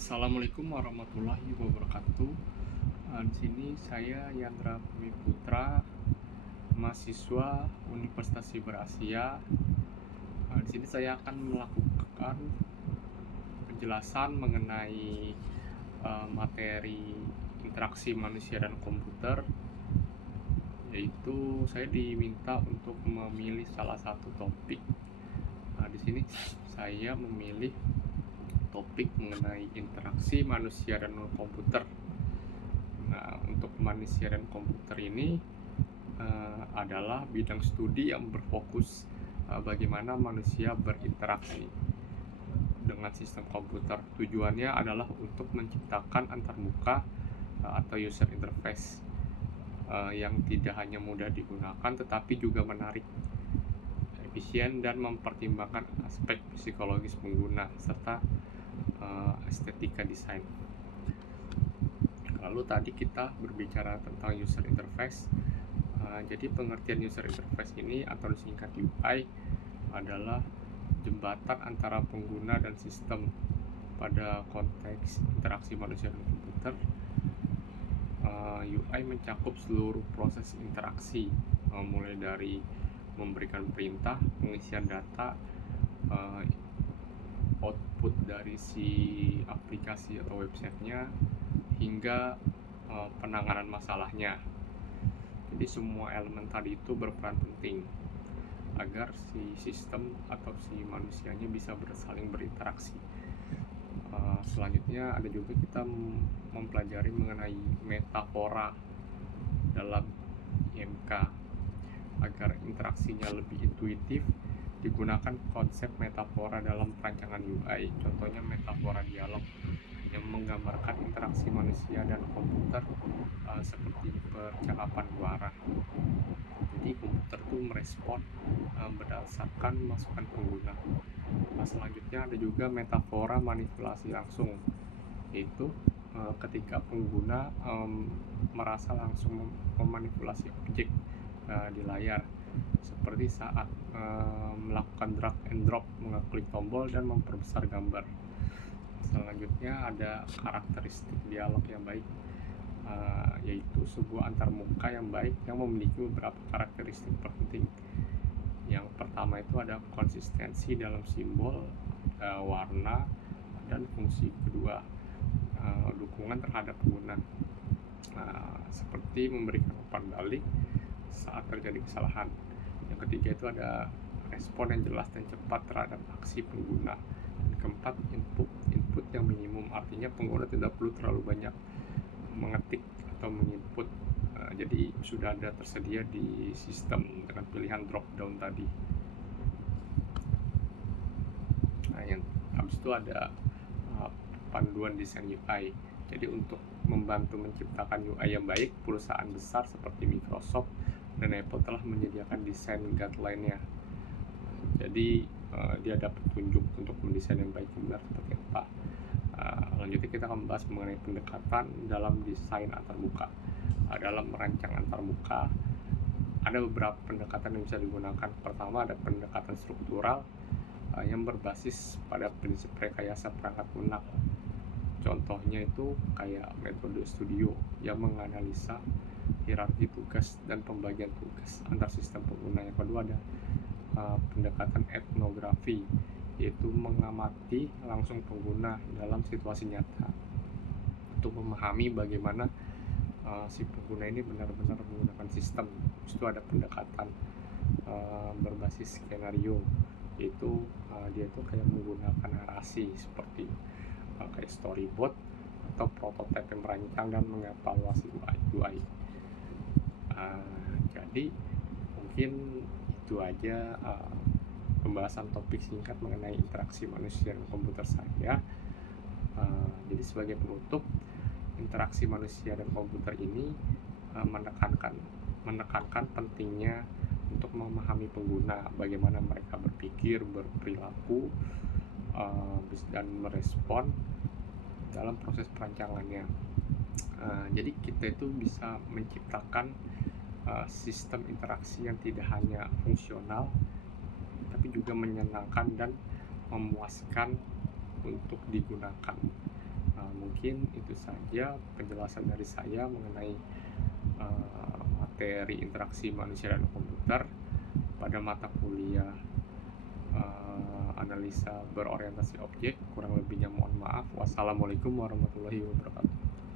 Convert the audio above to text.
Assalamualaikum warahmatullahi wabarakatuh. Di sini saya Yandra Pumi Putra, mahasiswa Universitas Siber Asia. Di sini saya akan melakukan penjelasan mengenai materi interaksi manusia dan komputer, yaitu saya diminta untuk memilih salah satu topik. Di sini saya memilih topik mengenai interaksi manusia dan komputer. Nah, untuk manusia dan komputer ini adalah bidang studi yang berfokus bagaimana manusia berinteraksi dengan sistem komputer. Tujuannya adalah untuk menciptakan antarmuka atau user interface yang tidak hanya mudah digunakan tetapi juga menarik, efisien, dan mempertimbangkan aspek psikologis pengguna serta estetika desain. Lalu tadi kita berbicara tentang user interface. Jadi pengertian user interface ini atau disingkat UI adalah jembatan antara pengguna dan sistem pada konteks interaksi manusia dan komputer. UI mencakup seluruh proses interaksi, mulai dari memberikan perintah, pengisian data, output dari si aplikasi atau websitenya, hingga penanganan masalahnya. Jadi semua elemen tadi itu berperan penting agar si sistem atau si manusianya bisa saling berinteraksi. Selanjutnya ada juga kita mempelajari mengenai metafora dalam IMK. Agar interaksinya lebih intuitif, digunakan konsep metafora dalam perancangan UI. Contohnya metafora dialog yang menggambarkan interaksi manusia dan komputer seperti percakapan dua arah. Jadi komputer itu merespon berdasarkan masukan pengguna. Selanjutnya ada juga metafora manipulasi langsung, yaitu ketika pengguna merasa langsung memanipulasi objek di layar, seperti saat melakukan drag and drop, mengeklik tombol dan memperbesar gambar. Selanjutnya ada karakteristik dialog yang baik, yaitu sebuah antarmuka yang baik yang memiliki beberapa karakteristik penting. Yang pertama itu ada konsistensi dalam simbol, warna, dan fungsi. Kedua, dukungan terhadap pengguna, seperti memberikan umpan balik saat terjadi kesalahan. Yang ketiga itu ada respon yang jelas dan cepat terhadap aksi pengguna. Dan keempat, input yang minimum, artinya pengguna tidak perlu terlalu banyak mengetik atau menginput, jadi sudah ada tersedia di sistem dengan pilihan drop down tadi. Nah, yang habis itu ada panduan desain UI. Jadi untuk membantu menciptakan UI yang baik, perusahaan besar seperti Microsoft dan Apple telah menyediakan desain guideline-nya. Jadi dia ada petunjuk untuk mendesain yang baik dan benar seperti apa. Lanjutnya kita akan membahas mengenai pendekatan dalam desain antarmuka. Dalam merancang antarmuka ada beberapa pendekatan yang bisa digunakan. Pertama, ada pendekatan struktural yang berbasis pada prinsip rekayasa perangkat lunak. Contohnya itu kayak metode studio yang menganalisa hierarki tugas dan pembagian tugas antar sistem pengguna. Yang kedua ada pendekatan etnografi, yaitu mengamati langsung pengguna dalam situasi nyata untuk memahami bagaimana si pengguna ini benar-benar menggunakan sistem. Itu ada pendekatan berbasis skenario, yaitu dia itu kayak menggunakan narasi seperti kayak storyboard atau prototipe yang merancang dan mengevaluasi UI. Jadi mungkin itu aja pembahasan topik singkat mengenai interaksi manusia dan komputer saya. Jadi sebagai penutup, interaksi manusia dan komputer ini menekankan pentingnya untuk memahami pengguna, bagaimana mereka berpikir, berperilaku, dan merespon dalam proses perancangannya. Jadi kita itu bisa menciptakan sistem interaksi yang tidak hanya fungsional tapi juga menyenangkan dan memuaskan untuk digunakan. Mungkin itu saja penjelasan dari saya mengenai materi interaksi manusia dan komputer pada mata kuliah analisa berorientasi objek. Kurang lebihnya mohon maaf. Wassalamualaikum warahmatullahi wabarakatuh.